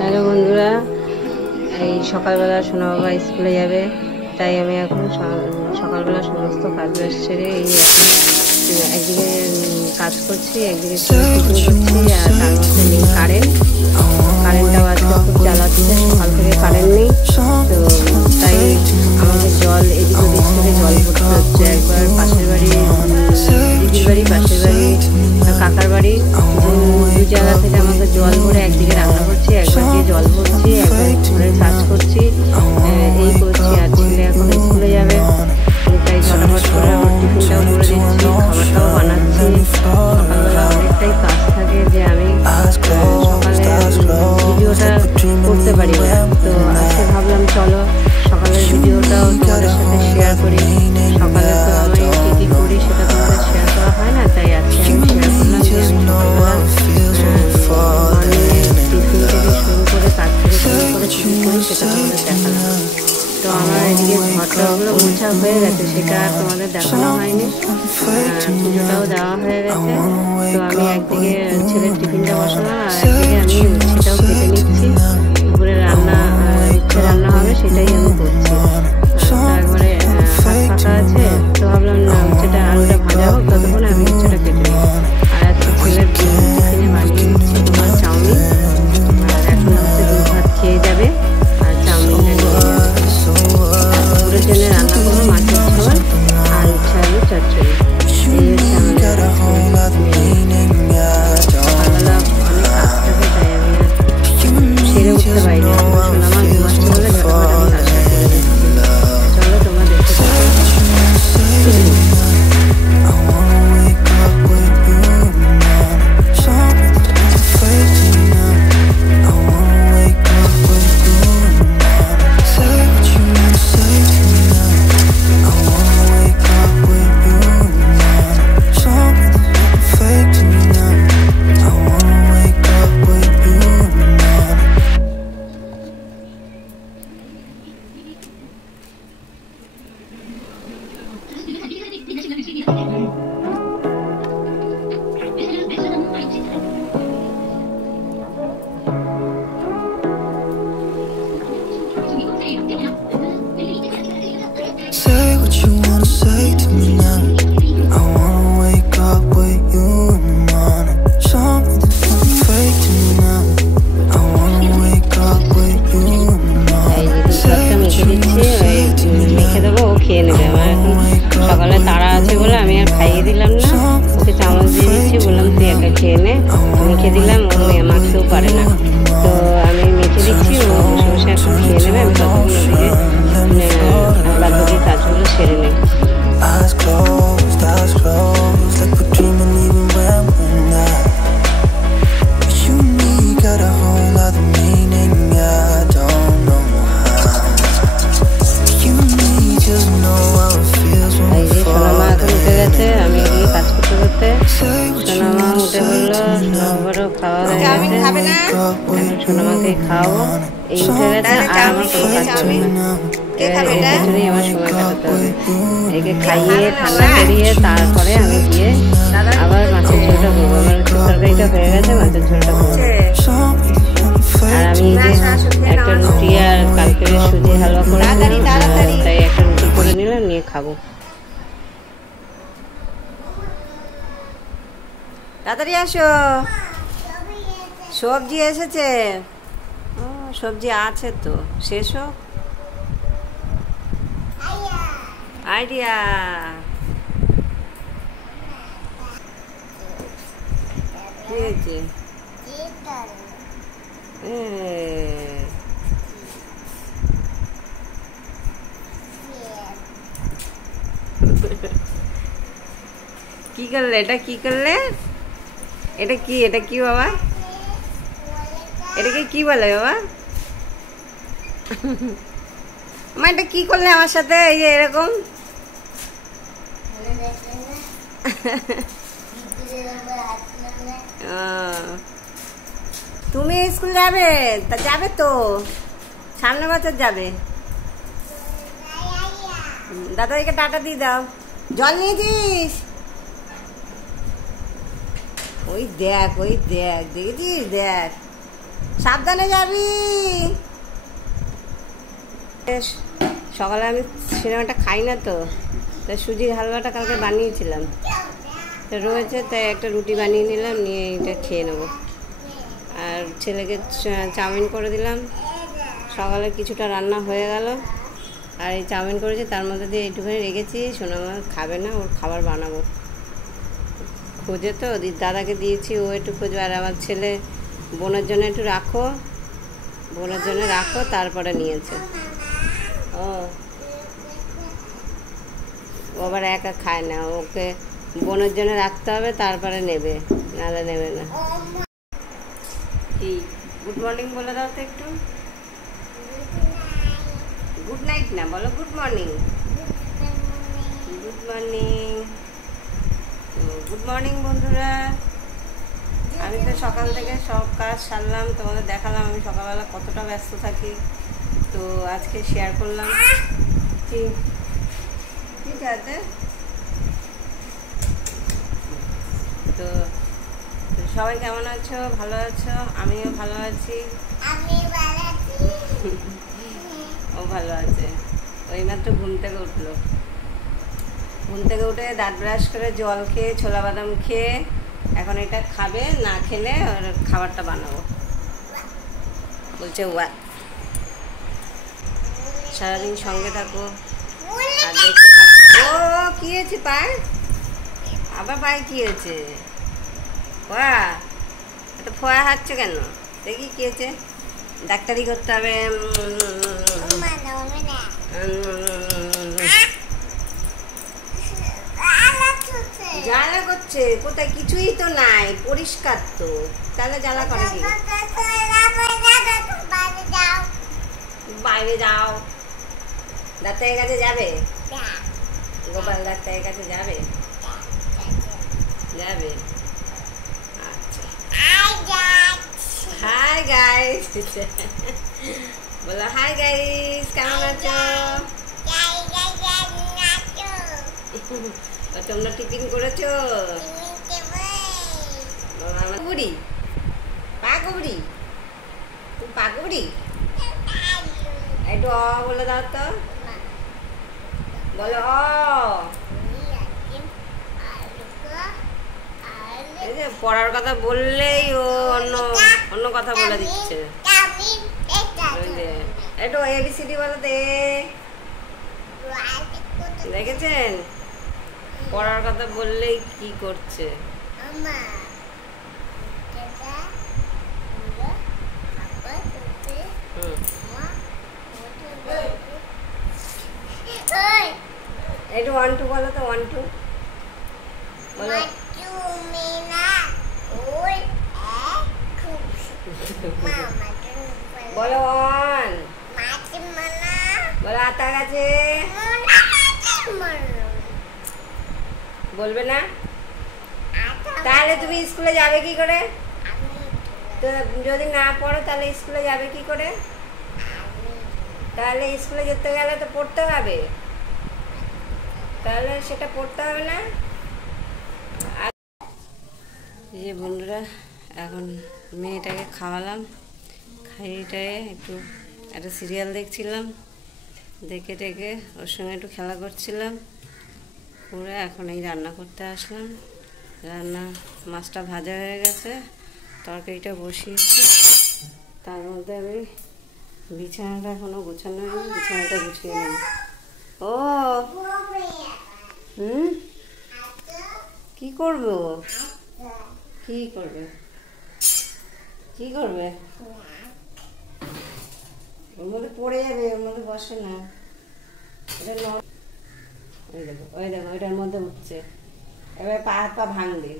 Hello বন্ধুরা, এই সকালবেলা সোনা বাবা স্কুলে যাবে, তাই আমি এখন সকালবেলা সমস্ত কাজ বাজ ছেড়ে এই এখন একদিকে কাজ করছি, একদিকে টিফিন করছি। আর তার মধ্যে নেই কারেন্টটাও আজকে খুব জ্বালাচ্ছে, সকাল থেকে কারেন্ট নেই। তো তাই আমাকে জল এদিক ওদিক থেকে জল ভরতে হচ্ছে। একবার পাশের বাড়ি দিদির বাড়ি, পাশের বাড়ি কাকার বাড়ি, দু জায়গা থেকে আমাকে জল ভরে একদিকে রান্না করছি, একবার দিয়ে জল ভরছি, একবার ঘরের কাজ করছি, এই করছি। আর ছেলে এখন স্কুলে যাবে, তাই ঝটাফট করে আমার টিফিনটাও করে দিচ্ছি, খাবারটাও বানাচ্ছি। সকালবেলা অনেকটাই কাজ থাকে যে আমি সকালে ভিডিওটা করতে পারি না। তো আজকে ভাবলাম চলো সকালের ভিডিওটাও তোমাদের সাথে শেয়ার করি। সকালে তো আমি কী কী করি সেটা তোমাদের শেয়ার করা হয় না, তাই আজকে আমি শেয়ার করলাম যে আমি মর্নিংয়ে টিফিন থেকে শুরু করে কাজ থেকে শুরু করে কী করি সেটা তোমাদের দেখালাম। তো আমার এদিকে ঘরটাগুলো মোছা হয়ে গেছে, সেটা আর তোমাদের দেখানো হয়নি। পুজোটাও দেওয়া হয়ে গেছে। তো আমি একদিকে ছেলের টিফিনটা বসালাম, আর একদিকে আমি উচ্ছেটাও কেটে নিচ্ছি। দুপুরে রান্না হবে, সেটাই আমি করছি। তো একবারে হাত ফাঁকা আছে, তো ভাবলাম না উচ্ছেটা আলুটা ভাজা হোক, ততক্ষণে আমি উচ্ছেটা কেটে নিই। আর আজকে ছেলের টিফিনে বানিয়ে নিচ্ছি তোমার চাউমিন। আর এখন হচ্ছে দুধ ভাত খেয়ে যাবে আর চাউমিনটা নিয়ে যাবে। দুপুরের জন্য রান্না করবো মাছের ঝোল আর উচ্ছে আলু চচ্চড়ি। এই হচ্ছে আমাদের সকালবেলা অনেক কাজ থাকে, তাই আমি সেরে উঠতে পারি না। সোনামা ঘুমাচ্ছে বলে ঝটপট আমি কাজটা করে দিচ্ছি। চলো তোমরা দেখতে থাকো। খেয়ে নেবে। আমার এখন সকালে তাড়া আছে বলে আমি আর খাইয়ে দিলাম না, ওকে চামচ দিয়ে দিচ্ছি, বললাম তুই একা খেয়ে নে। মেখে দিলাম, ও মাখতেও পারে না, তো আমি মেখে দিচ্ছি, ও বসে বসে এখন খেয়ে নেবে। আমি ততক্ষণ ওদিকে বাদ বাকি কাজগুলো সেরে নেই। আমি এদিকে কাজ করতে করতে সোনামা উঠে বললো, সোনামারও খাওয়া হয়ে গেছে, সোনামাকে খাওয়াবো। এই উঠে গেছে আর আমার কোনো কাজ করবে না, এর পেছনেই আমার সময় কাটাতে হবে। একে খাইয়ে ঠান্ডা করিয়ে তারপরে আমি গিয়ে আবার মাছের ঝোলটা করবো। আমার তরকারিটা হয়ে গেছে, মাছের ঝোলটা করবো। আর আমি যে একটা রুটি আর কালকে সুজি হালুয়া করেছিলাম, তাই একটা রুটি করে নিলাম, নিয়ে খাবো। তাড়াতাড়ি আসো, সবজি এসেছে। ও সবজি আছে তো, শেষ হোক। আইডিয়া কি হয়েছে? কি করলে এটা? কি করলে এটা? কি এটা? কি বাবা এটাকে কি বলে বাবা? মা এটা কি করলে আমার সাথে? এই যে এরকম তুমি স্কুল যাবে? তা যাবে তো, সামনের বছর যাবে। দাদাকে টাটা দিয়ে দাও। জল নিয়েছিস? ওই দেখ, দেখেছিস? দেখ সাবধানে যাবি। সকালে আমি সিনেমাটা খাই না তো, তাই সুজির হালুয়াটা কালকে বানিয়েছিলাম, তো রয়েছে, তাই একটা রুটি বানিয়ে নিলাম, নিয়ে এটা খেয়ে নেবো। আর ছেলেকে চাউমিন করে দিলাম। সকালে কিছুটা রান্না হয়ে গেল, আর এই চাউমিন করেছি, তার মধ্যে দিয়ে একটুখানি রেখেছি। সোনামা খাবে না, ওর খাবার বানাবো। খোঁজে তো, দাদাকে দিয়েছি, ও একটু খোঁজবে। আর আমার ছেলে বোনের জন্য একটু রাখো, বোনের জন্য রাখো, তারপরে নিয়েছে। ও আবার একা খায় না, ওকে বোনের জন্য রাখতে হবে, তারপরে নেবে, নাহলে নেবে না। কি গুড মর্নিং বলে দাও তো একটু। গুড নাইট না, বলো good morning. Good morning. Good morning বন্ধুরা। আমি তো সকাল থেকে সব কাজ সারলাম, তোমাদের দেখালাম আমি সকালবেলা কতটা ব্যস্ত থাকি, তো আজকে শেয়ার করলাম। ঠিক আছে, তো সবাই কেমন আছো? ভালো আছো? আমিও ভালো আছি। ও ভালো আছে। ওই মাত্র ঘুম থেকে উঠলো, ঘুম থেকে উঠে দাঁত ব্রাশ করে জল খেয়ে ছোলা বাদাম খেয়ে এখন এটা খাবে, না খেলে ওর খাবারটা বানাবো বলছে। সারাদিন সঙ্গে থাকো আর দেখতে থাকো। ও কি হয়েছে পায়ে? আবার পায়ে কি হয়েছে? ফোয়া, এত ফোয়া হাঁটছে কেন? দেখি কি হয়েছে, ডাক্তারি করতে হবে। জ্বালা করছে কোথায়? কিছুই তো নাই, পরিষ্কার তো, তাহলে জ্বালা করে কি? বাইরে যাও, ডাক্তারের কাছে যাবে? গোপাল ডাক্তারের কাছে যাবে? যাবে, আচ্ছা। হাই গাইস, বলো হাই গাইস, কেমন আছো? তোমরা টিফিন করেছো? বুড়ি পাকুড়ি, তুমি পাকুড়ি, একটু অ বলে দাও তো, বলো অ। এই যে পড়ার কথা বললেই ও অন্য অন্য কথা বলে দিচ্ছে। একটু এবিসিডি বলো দে, দেখেছেন? পড়ার কথা বললেই কি করছে। একটু 1 2 বলো তো, 1 2 বলো। বলো 1 বলো, আতা গাছে বলবে না? তাহলে তুমি স্কুলে যাবে কি করে? তো যদি না পড়ো তাহলে স্কুলে যাবে কি করে? তাহলে স্কুলে যেতে গেলে তো পড়তে হবে, তাহলে সেটা পড়তে হবে না? এই যে বন্ধুরা, এখন মেয়েটাকে খাওয়ালাম, খাইয়ে একটু একটা সিরিয়াল দেখছিলাম, দেখে টেকে ওর সঙ্গে একটু খেলা করছিলাম করে এখন এই রান্না করতে আসলাম। রান্না, মাছটা ভাজা হয়ে গেছে, তরকারিটা বসিয়েছি, তার মধ্যে আমি বিছানাটা এখনো গোছানো হয়নি, বিছানাটা গুছিয়ে নেব। ও কি করবো? কি করবে? কি করবে? ওর মধ্যে পড়ে যাবে, ওর মধ্যে বসে না। এটা ওই দেখো, ওই দেখো, এটার মধ্যে উঠছে। এবার পা হাত পা ভাঙবে,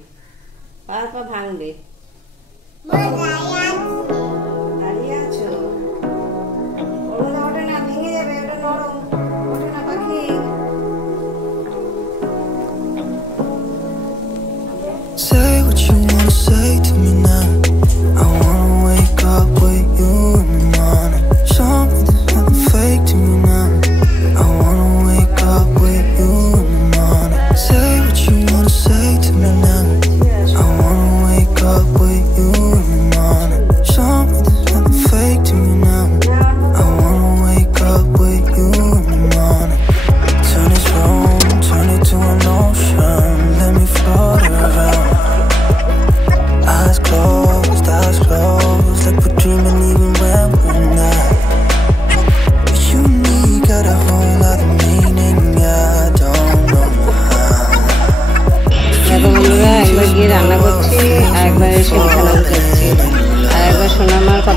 পা হাত পা ভাঙবে। দাঁড়িয়ে আছো, ওর মধ্যে ওঠে না, ভেঙে যাবে, ওটা নরম, ওঠে না পাখি। Say what you wanna say to me now. I wanna wake up with you in the morning. Show me there's nothing fake to me now. I wanna wake up with you in the morning. Say what you wanna say to me now. I wanna wake up with you in the morning.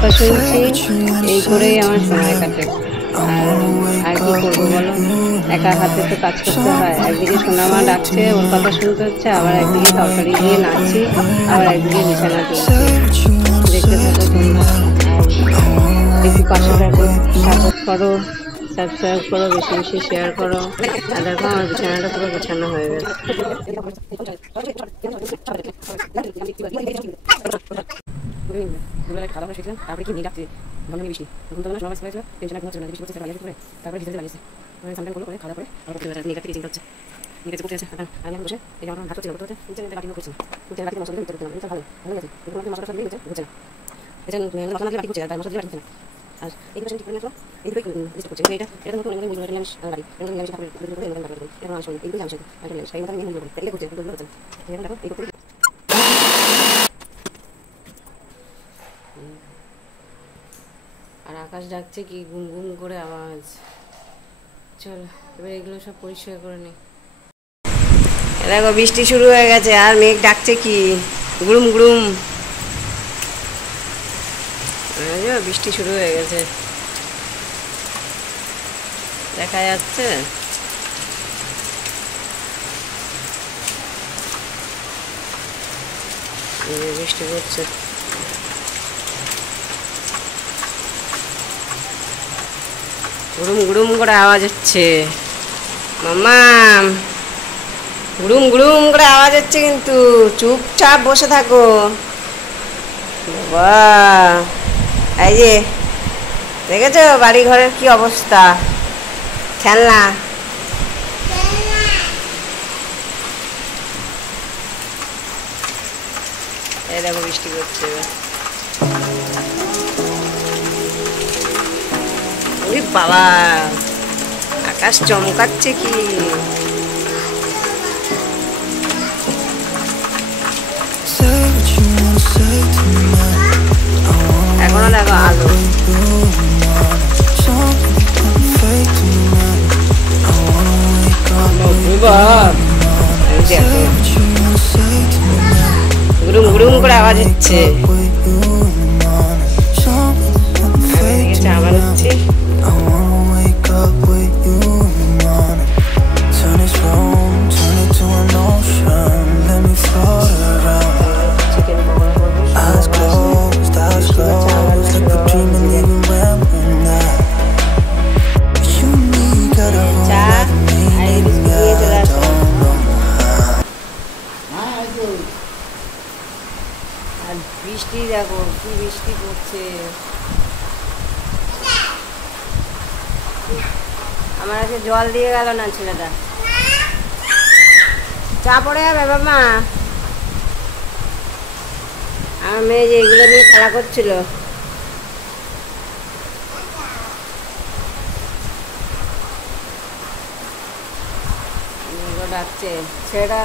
কথা শুনছি, এই করেই আমার সময় কাটে। আর কি করবো বলো, একা হাতে তো কাজ করতে হয়। একদিকে সোনামা ডাকছে, ওর কথা শুনতে হচ্ছে, আবার একদিকে তরকারি দিয়ে নাচছি, আবার একদিকে বিছানা তুলছি। দেখতে থাকো তোমরা, আর একটু পাশে থাকো, সাপোর্ট করো, সাবস্ক্রাইব করো, বেশি বেশি শেয়ার করো। আর দেখো আমার বিছানাটা পুরো গোছানো হয়ে গেছে। খাওয়া দাওয়া শিখলাম, তারপরে কি নিয়ে ডাকছে ঘন বৃষ্টি, এখন তো সময় ছিল টেনশন এখন হচ্ছে না, বৃষ্টি করছে বাইরে করে তারপরে ভিজতে লাগিয়েছে। সামটাইম করলো করে খাওয়া করে নিয়ে ডাকতে চিন্তা হচ্ছে, নিয়ে করতে আছে। আমি এখন বসে এই যে আমার ভাত হচ্ছে করতে নিচে বাটি করছি, নিচে বাটি মশলা দিয়ে দিলাম, এটা ভালো ভালো গেছে, কিন্তু মশলা দিয়ে হচ্ছে না, এটা মশলা দিয়ে বাটি করছে, আর মশলা দিয়ে বাটি হচ্ছে না। আর এই পাশে ঠিক করে নিয়ে এই দিকে লিস্ট করছে, এটা এটা নতুন অনেক বলবো নিরামিষ বাড়ি, এটা নিরামিষ খাবার করে এরকম বাড়ি করি, এটা আসলে এই জামছে আর সেই মতো নিয়ে বলবো এটা করছে কিন্তু হচ্ছে এখন দেখো এই করতে। আর আকাশ ডাকছে কি গুম গুম করে আওয়াজ। চল এবার এগুলো সব পরিষ্কার করে নি। দেখো বৃষ্টি শুরু হয়ে গেছে, আর মেঘ ডাকছে কি গুড়ুম গুড়ুম, বৃষ্টি শুরু হয়ে গেছে, দেখা যাচ্ছে। বৃষ্টি পড়ছে, গুড়ুম গুড়ুম করে আওয়াজ হচ্ছে। মাম্মা গুড়ুম গুড়ুম করে আওয়াজ হচ্ছে, কিন্তু চুপচাপ বসে থাকো। বাবা এই যে দেখেছো বাড়ি ঘরের কি অবস্থা, খেলনা এই দেখো বৃষ্টি পড়ছে। ওরে বাবা আকাশ চমকাচ্ছে কি, এখনো দেখো আলো। গুড়ুম গুড়ুম করে আওয়াজ হচ্ছে, চা বানাচ্ছি। আর বৃষ্টি দেখো কি বৃষ্টি পড়ছে, আমার আজকে জল দিয়ে গেল না ছেলেটা, চা পড়ে যাবে বাবা। আমার মেয়ে যে এগুলো নিয়ে খেলা করছিল, ডাকছে ছেলেটা।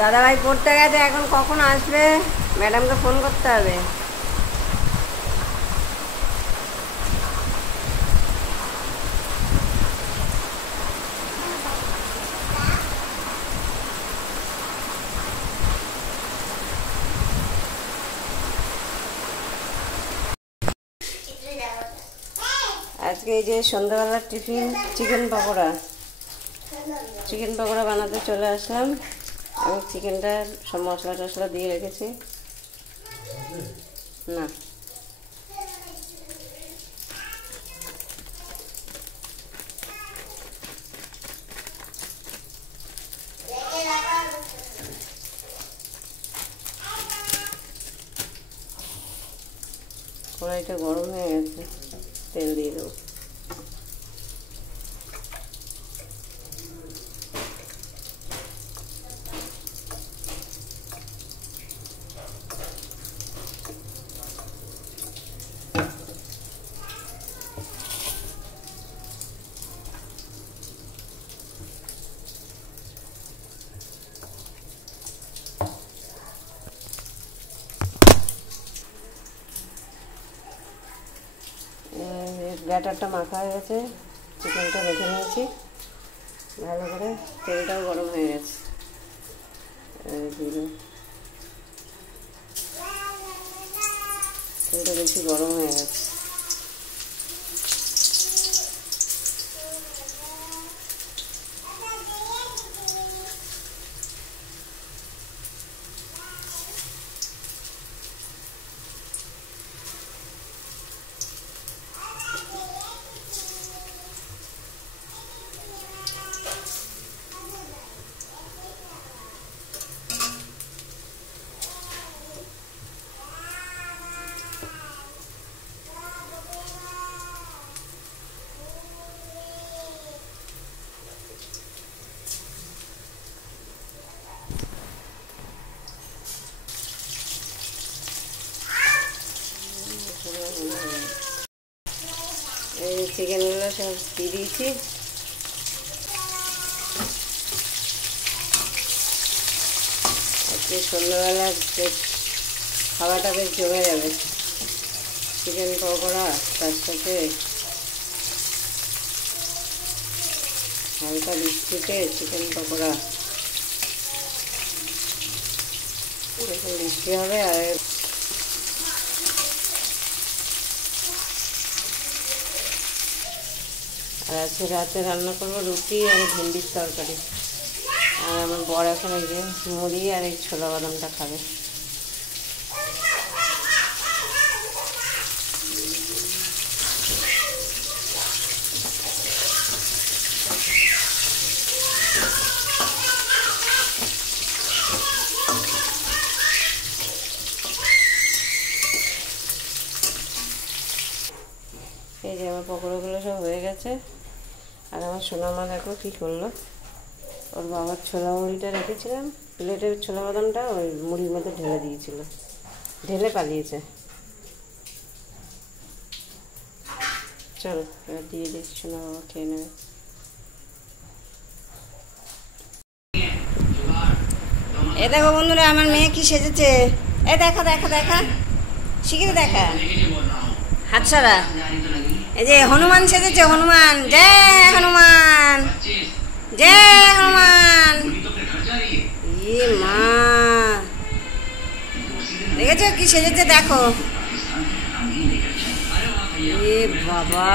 দাদাভাই পড়তে গেছে, এখন কখন আসবে ম্যাডামকে ফোন করতে হবে। আজকে এই যে সন্ধ্যাবেলার tiffin chicken pakora, chicken pakora বানাতে চলে আসলাম। আমি চিকেনটা সব মশলা টশলা দিয়ে রেখেছি। না কড়াইটা গরম হয়ে গেছে, তেল দিয়ে দেবো। ব্যাটারটা মাখা হয়ে গেছে, চিকেনটা রেখে নিয়েছি ভালো করে, তেলটাও গরম হয়ে গেছে। তেলটা বেশি গরম হয়ে গেছে। এই চিকেনগুলো সব দিয়ে দিয়েছি। আজকে সন্ধ্যাবেলা খাওয়াটা বেশ জমে যাবে। চিকেন পকোড়া, তার সাথে হালকা বিস্কুটে চিকেন পকোড়া, এরকম বৃষ্টি হবে। আর আজকে রাতে রান্না করবো রুটি আর ভেন্ডির তরকারি। আর আমার বর এখন এই যে মুড়ি আর এই ছোলা বাদামটা খাবে। এই যে আমার পকোড়াগুলো সব হয়ে গেছে। আর আমার সোনামা দেখো কী করলো, ওর বাবার ছোলা মুড়িটা রেখেছিলাম, প্লেটের ছোলা বাদামটা ওই মুড়ির মধ্যে ঢেলে দিয়েছিল, ঢেলে পালিয়েছে। চলো এবার দিয়ে দিচ্ছি, সোনা বাবা খেয়ে নেবে। এ দেখো বন্ধুরা, আমার মেয়ে কি সেজেছে। এ দেখা দেখা দেখা, শিখিয়ে দেখা, হাত ছাড়া। এই যে হনুমান সেজেছে, হনুমান। জয় হনুমান, জয় হনুমান। ইয়ে মা, দেখেছো কি সেজেছে, দেখো। এ বাবা,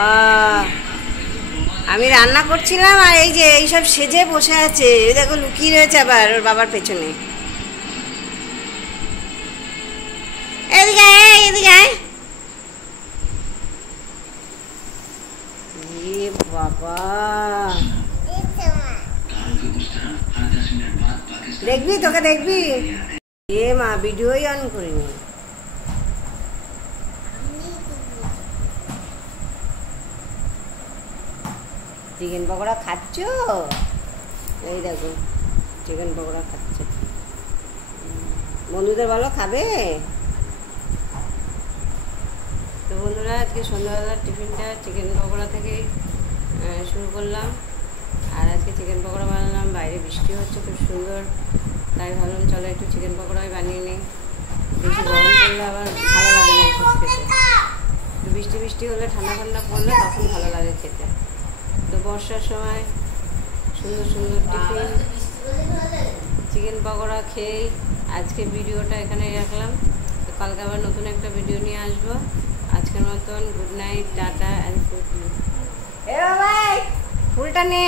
আমি রান্না করছিলাম আর এই যে এইসব সেজে বসে আছে। এই দেখো লুকিয়ে রয়েছে আবার ওর বাবার পেছনে। এদিকে আয়, এদিকে আয়। বাবা, দেখবি, তোকে দেখবি। এ মা, ভিডিওই অন করিনি। চিকেন পকোড়া খাচ্ছ? এই দেখো চিকেন পকোড়া খাচ্ছে। বন্ধুদের বলো খাবে। তো বন্ধুরা, আজকে সন্ধ্যাবেলার টিফিনটা চিকেন পকোড়া থেকে শুরু করলাম। আর আজকে চিকেন পকোড়া বানালাম। বাইরে বৃষ্টি হচ্ছে খুব সুন্দর, তাই ভাবলাম চলো একটু চিকেন পকোড়াই বানিয়ে নিই। বেশি গরম করলে আবার ভালো লাগে না এসব খেতে। একটু বৃষ্টি বৃষ্টি হলে, ঠান্ডা ঠান্ডা পড়লে তখন ভালো লাগে খেতে। তো বর্ষার সময় সুন্দর সুন্দর টিফিন চিকেন পকোড়া খেয়েই আজকে ভিডিওটা এখানেই রাখলাম। তো কালকে আবার নতুন একটা ভিডিও নিয়ে আসবো। আজকের মতন গুড নাইট, টাটা অ্যান্ড ফুলটা নে।